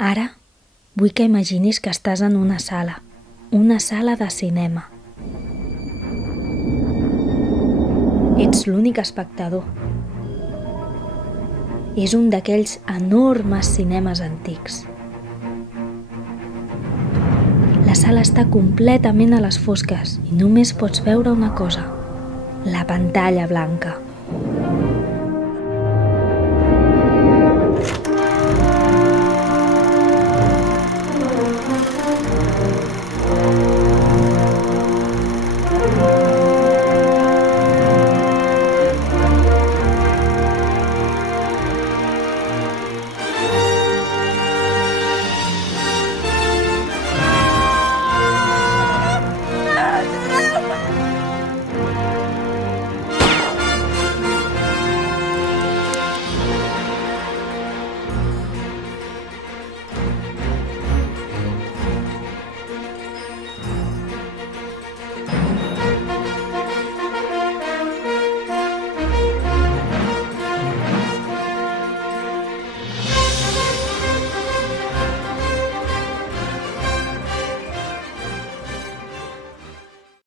Ara vull que imaginis que estàs en una sala de cinema. Ets l'únic espectador. És un d'aquells enormes cinemes antics. La sala està completament a les fosques i només pots veure una cosa: la pantalla blanca.